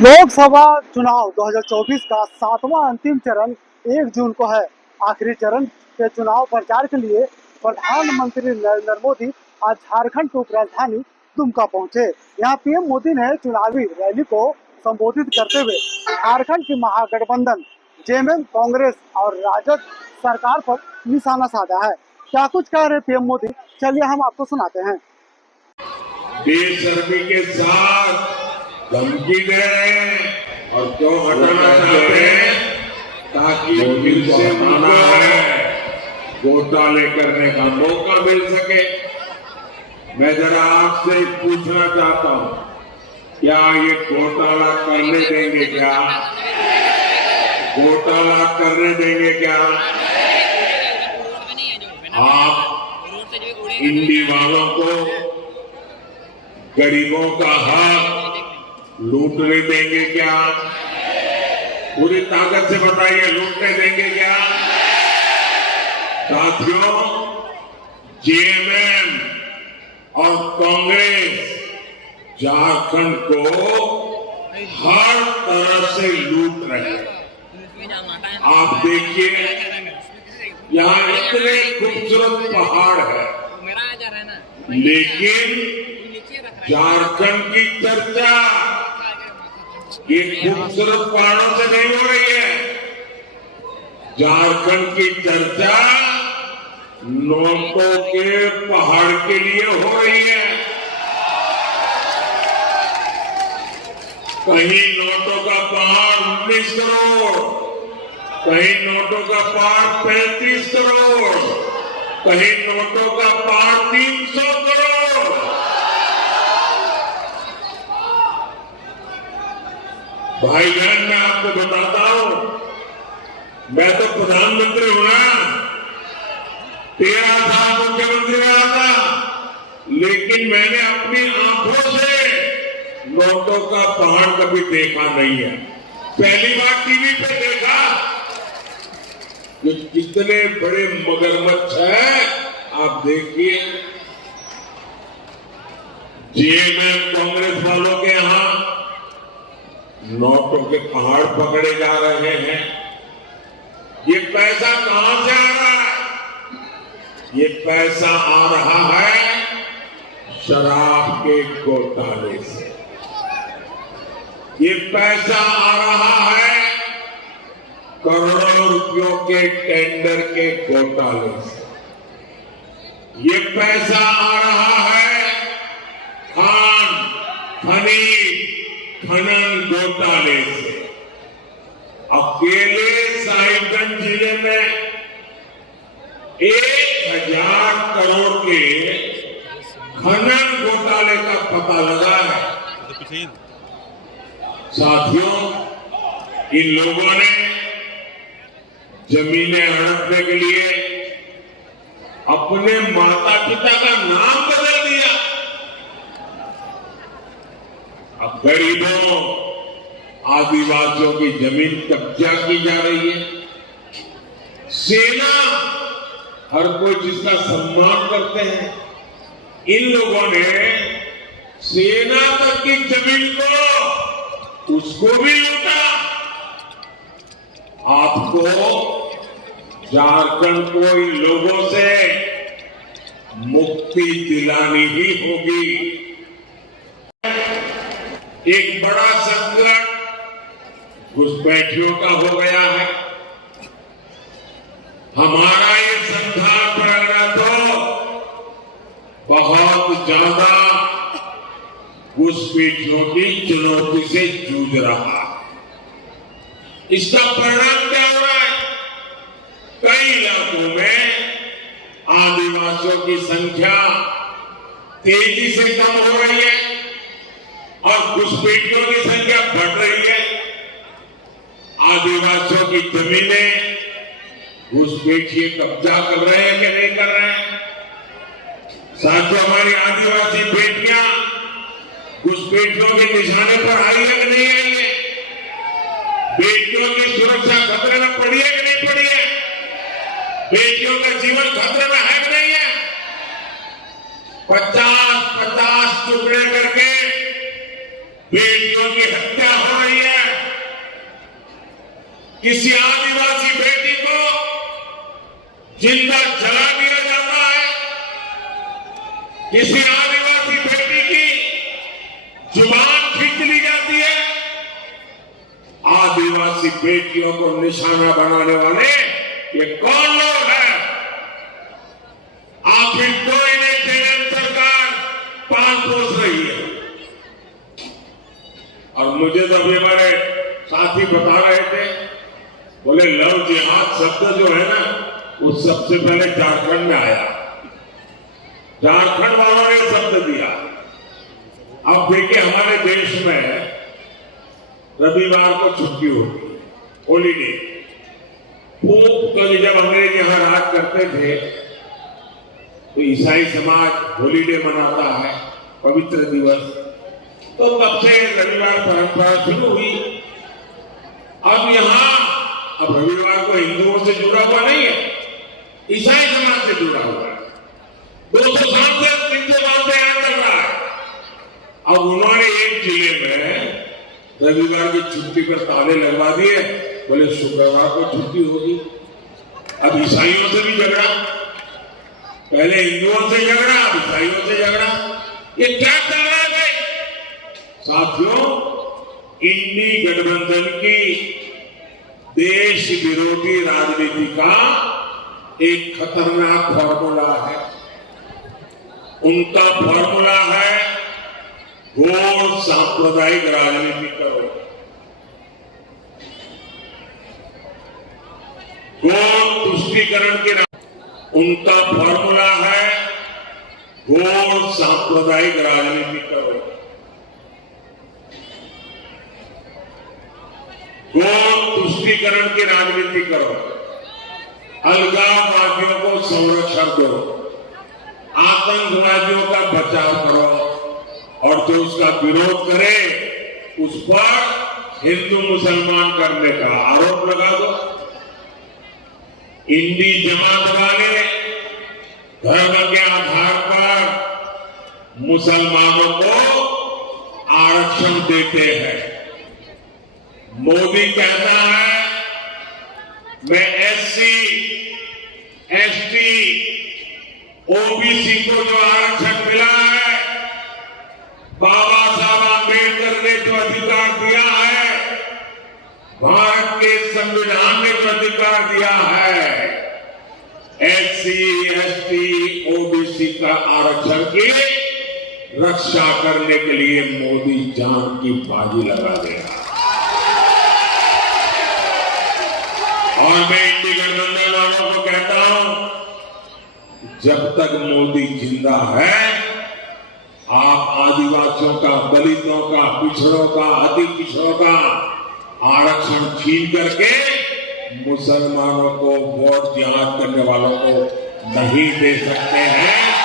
लोकसभा चुनाव 2024 का 7वां अंतिम चरण 1 जून को है। आखिरी चरण के चुनाव प्रचार के लिए प्रधानमंत्री नरेंद्र मोदी आज झारखंड की उपराजधानी दुमका पहुंचे। यहां पीएम मोदी ने चुनावी रैली को संबोधित करते हुए झारखंड की महागठबंधन जेएमएम, कांग्रेस और राजद सरकार पर निशाना साधा है। क्या कुछ कह रहे पीएम मोदी, चलिए हम आपको सुनाते हैं। बेशर्मी के साथ धमकी दे रहे हैं और क्यों हटाना चाहते हैं, ताकि फिर से आना है घोटाले करने का मौका मिल सके। मैं जरा आपसे पूछना चाहता हूं, क्या ये घोटाला करने देंगे? क्या घोटाला करने देंगे? क्या आप इंडी वालों को गरीबों का हक लूटने देंगे? क्या पूरी ताकत से बताइए, लूटने देंगे क्या? साथियों, जेएमएम और कांग्रेस झारखंड को हर तरह से लूट रहे हैं। आप देखिए, यहाँ इतने खूबसूरत पहाड़ है, लेकिन झारखंड की चर्चा ये खूबसूरत पहाड़ों से नहीं हो रही है। झारखंड की चर्चा नोटों के पहाड़ के लिए हो रही है। कहीं नोटों का पहाड़ 19 करोड़, कहीं नोटों का पहाड़ 35 करोड़, कहीं नोटों का पहाड़ 300 करोड़। भाई बहन, मैं आपको बताता हूं, मैं तो प्रधानमंत्री हूं ना, 13 साल मुख्यमंत्री रहा था, लेकिन मैंने अपनी आंखों से नोटों का पहाड़ कभी देखा नहीं है। पहली बार टीवी पे देखा कि कितने बड़े मगरमच्छ है। आप देखिए, जेएमएम कांग्रेस वालों के यहां नोटों के पहाड़ पकड़े जा रहे हैं। ये पैसा कहां से आ रहा है? ये पैसा आ रहा है शराब के घोटाले से। ये पैसा आ रहा है करोड़ों रुपयों के टेंडर के घोटाले से। ये पैसा आ रहा है खान खनीज खनन घोटाले से। अकेले साहिबगंज जिले में 1000 करोड़ के खनन घोटाले का पता लगा है। साथियों, इन लोगों ने जमीनें हड़पने के लिए अपने माता पिता का नाम बदल दिया। अब गरीबों, आदिवासियों की जमीन कब्जा की जा रही है। सेना, हर कोई जिसका सम्मान करते हैं, इन लोगों ने सेना तक की जमीन को उसको भी लूटा। आपको झारखंड को इन लोगों से मुक्ति दिलानी ही होगी। एक बड़ा संकट घुसपैठियों का हो गया है। हमारा ये संविधान प्रणयन तो बहुत ज्यादा घुसपैठियों की चुनौती से जूझ रहा है। इसका परिणाम क्या हो रहा है? कई इलाकों में आदिवासियों की संख्या तेजी से कम हो रही है और घुसपैठियों की संख्या बढ़ रही है। आदिवासियों की जमीनें घुसपैठिए कब्जा कर रहे हैं कि नहीं कर रहे हैं? साथियों, हमारी आदिवासी बेटियां घुसपैठियों के निशाने पर आई है कि नहीं आई है? बेटियों की सुरक्षा खतरे में पड़ी है कि नहीं पड़ी है? बेटियों का जीवन खतरे में है कि नहीं है? 50-50 टुकड़े करके बेटियों की हत्या हो रही किसी आदिवासी बेटी को जिंदा जला दिया जाता है, किसी आदिवासी बेटी की जुबान खींच ली जाती है। आदिवासी बेटियों को निशाना बनाने वाले ये कौन लोग हैं? आखिर तो इन्हें केंद्र सरकार पाल पोस रही है। और मुझे तो अभी हमारे साथी बता रहे थे, बोले लव जिहाद शब्द जो है ना, वो सबसे पहले झारखंड में आया, झारखंड वालों ने शब्द दिया। अब देखिए हमारे देश में रविवार को छुट्टी होती है, हॉलीडे। जब अंग्रेज यहां राज करते थे तो ईसाई समाज हॉलीडे मनाता है, पवित्र दिवस। तो तब से रविवार परंपरा शुरू हुई। अब रविवार को हिंदुओं से जुड़ा हुआ नहीं है, ईसाई समाज से जुड़ा हुआ है। 200 साल से 300 साल से यहां चल रहा है। अब उन्होंने एक जिले में रविवार की छुट्टी पर ताले लगवा दिए, बोले शुक्रवार को छुट्टी होगी। अब ईसाइयों से भी झगड़ा, पहले हिंदुओं से झगड़ा, अब ईसाइयों से झगड़ा। ये क्या चल रहा है भाई? साथियों, इंडी गठबंधन की देश विरोधी राजनीति का एक खतरनाक फॉर्मूला है। उनका फॉर्मूला है घोर सांप्रदायिक राजनीति करो, घोर तुष्टीकरण की। उनका फॉर्मूला है घोर सांप्रदायिक राजनीति करो, घोर तुष्टीकरण की राजनीति करो, अलगाववादियों को संरक्षण दो, आतंकवादियों का बचाव करो, और जो उसका विरोध करे उस पर हिंदू मुसलमान करने का आरोप लगा दो। इंडी जमात वाले धर्म के आधार पर मुसलमानों को आरक्षण देते हैं। मोदी कहता है मैं एससी, एसटी, ओबीसी को जो आरक्षण मिला है, बाबा साहब आंबेडकर ने जो अधिकार दिया है, भारत के संविधान ने जो अधिकार दिया है, एससी, एसटी, ओबीसी का आरक्षण की रक्षा करने के लिए मोदी जान की बाजी लगा देगा। और मैं इंडी गठबंधन वालों को कहता हूं, जब तक मोदी जिंदा है, आप आदिवासियों का, दलितों का, पिछड़ों का, अति पिछड़ों का आरक्षण छीन करके मुसलमानों को वोट जिहाद करने वालों को नहीं दे सकते हैं।